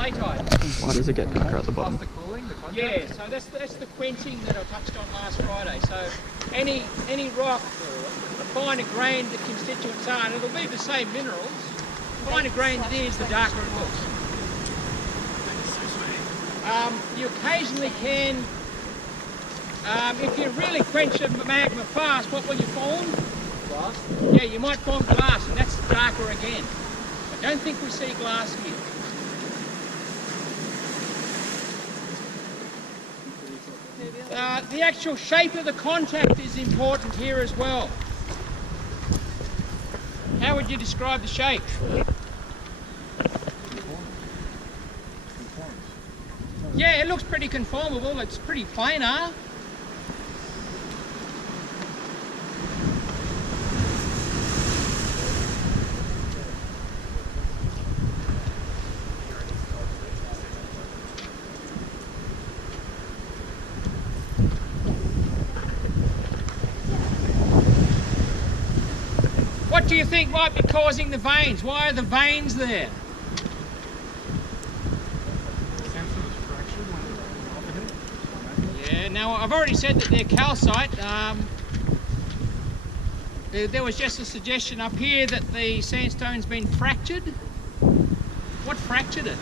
latite. Why does it get darker at the bottom? Yeah, so that's the quenching that I touched on last Friday. So any rock, the finer grained the constituents are, and it'll be the same minerals. The finer grained it is, the darker it looks. You occasionally can, if you really quench the magma fast, what will you form? Glass? Yeah, you might form glass, and that's darker again. I don't think we see glass here. The actual shape of the contact is important here as well. How would you describe the shape? Yeah, it looks pretty conformable. It's pretty planar. What do you think might be causing the veins? Why are the veins there? Yeah, now I've already said that they're calcite. There was just a suggestion up here that the sandstone's been fractured. What fractured it?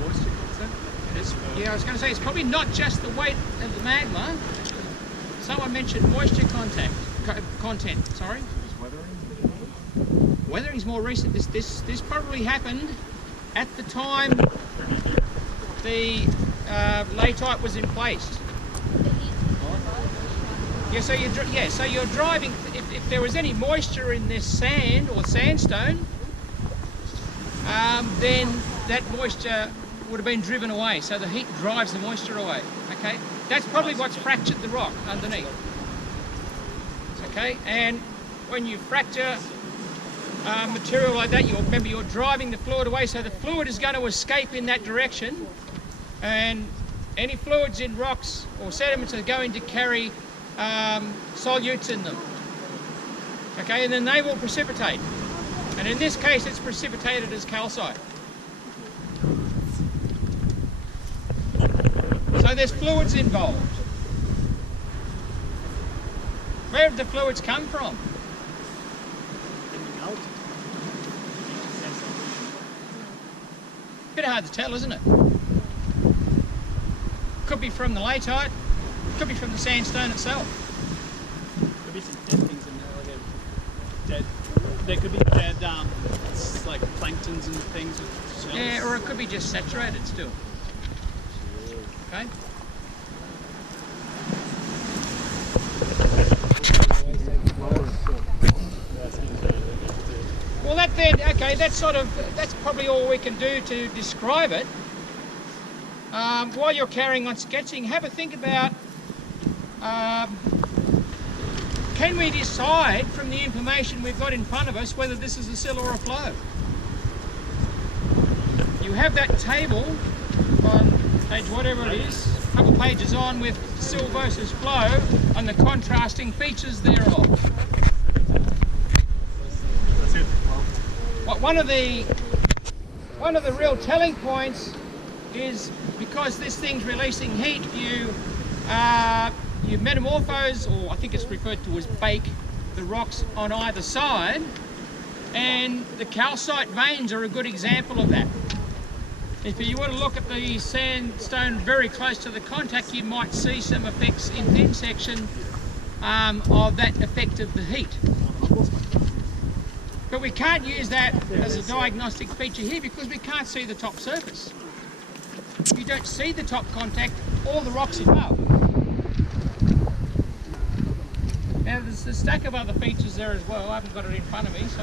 Moisture content? Yeah, I was going to say, it's probably not just the weight of the magma. Someone mentioned moisture content, sorry. Weathering's more recent. This probably happened at the time the latite was in place. Yeah, so you're driving. If there was any moisture in this sand or sandstone, then that moisture would have been driven away. So the heat drives the moisture away. Okay, that's probably what's fractured the rock underneath. Okay, and when you fracture material like that, remember you're driving the fluid away, so the fluid is going to escape in that direction, and any fluids in rocks or sediments are going to carry solutes in them. Okay, and then they will precipitate, and in this case it's precipitated as calcite. So there's fluids involved. Where have the fluids come from? Bit hard to tell, isn't it? Could be from the latite, could be from the sandstone itself. Could be some dead things in there, like there could be dead, like planktons and things with shells. Yeah, or it could be just saturated still. Okay. Well, that's probably all we can do to describe it. While you're carrying on sketching, have a think about, can we decide from the information we've got in front of us whether this is a sill or a flow? You have that table on page whatever it is, a couple pages on, with sill versus flow and the contrasting features thereof. One of the real telling points is, because this thing's releasing heat, you metamorphose, or I think it's referred to as bake, the rocks on either side, and the calcite veins are a good example of that. If you were to look at the sandstone very close to the contact, you might see some effects in thin section of that effect of the heat. But we can't use that as a diagnostic feature here because we can't see the top surface. You don't see the top contact or the rocks above. Now there's a stack of other features there as well. I haven't got it in front of me, so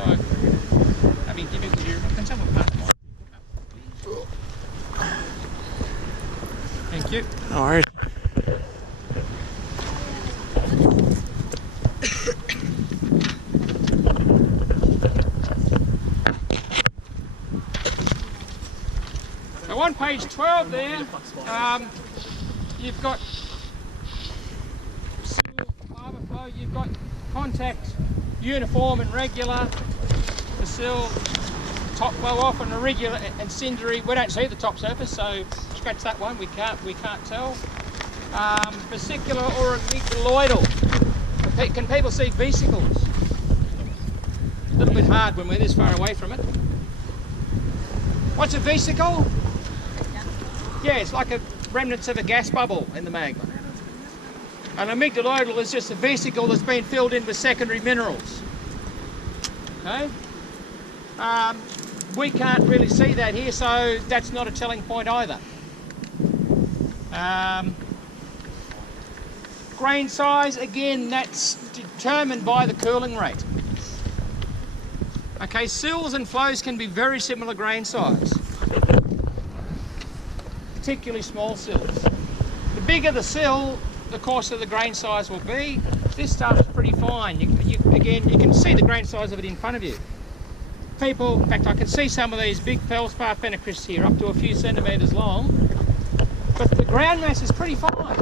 I mean, give it to you. Can someone pass mine? Thank you. No worries. So on page 12 there, you've got lava flow, you've got contact uniform and regular. The sill, top flow off, an irregular and cindery. We don't see the top surface, so scratch that one. We can't tell. Vesicular or amygdaloidal. Can people see vesicles? A little bit hard when we're this far away from it. What's a vesicle? Yeah, it's like a remnants of a gas bubble in the magma. An amygdaloidal is just a vesicle that's been filled in with secondary minerals. Okay? We can't really see that here, so that's not a telling point either. Grain size, again, that's determined by the cooling rate. Okay, sills and flows can be very similar grain size, particularly small sills. The bigger the sill, the coarser the grain size will be. This stuff's pretty fine. Again, you can see the grain size of it in front of you. People, in fact, I can see some of these big feldspar phenocrysts here, up to a few centimetres long, but the ground mass is pretty fine.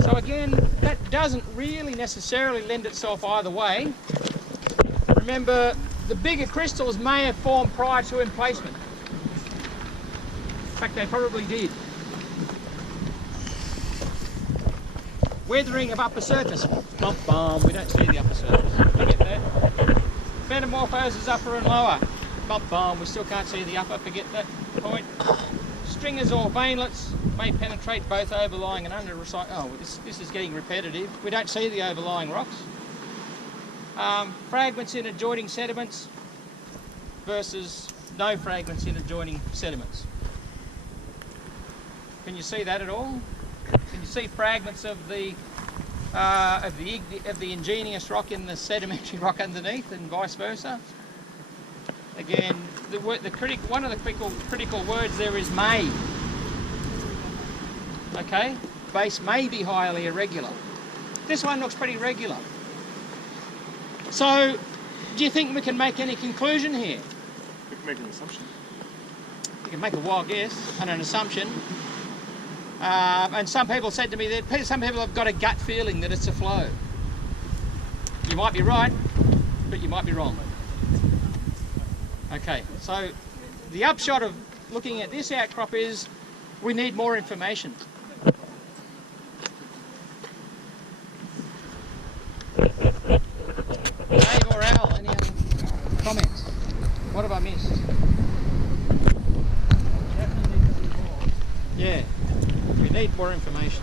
So again, that doesn't really necessarily lend itself either way. Remember, the bigger crystals may have formed prior to emplacement. In fact, they probably did. Weathering of upper surface. Bum bum, we don't see the upper surface. Forget that. Metamorphoses upper and lower. Bum bum, we still can't see the upper, forget that point. Stringers or veinlets may penetrate both overlying and under recycle. Oh, this is getting repetitive. We don't see the overlying rocks. Fragments in adjoining sediments versus no fragments in adjoining sediments. Can you see that at all? Can you see fragments of the ingenious rock in the sedimentary rock underneath, and vice versa? Again, one of the critical words there is may. Okay, base may be highly irregular. This one looks pretty regular. So, do you think we can make any conclusion here? We can make an assumption. You can make a wild guess and an assumption. And some people said to me that some people have got a gut feeling that it's a flow. You might be right, but you might be wrong. Okay, so the upshot of looking at this outcrop is we need more information. Dave or Al, any other comments? What have I missed? Yeah, we need more information.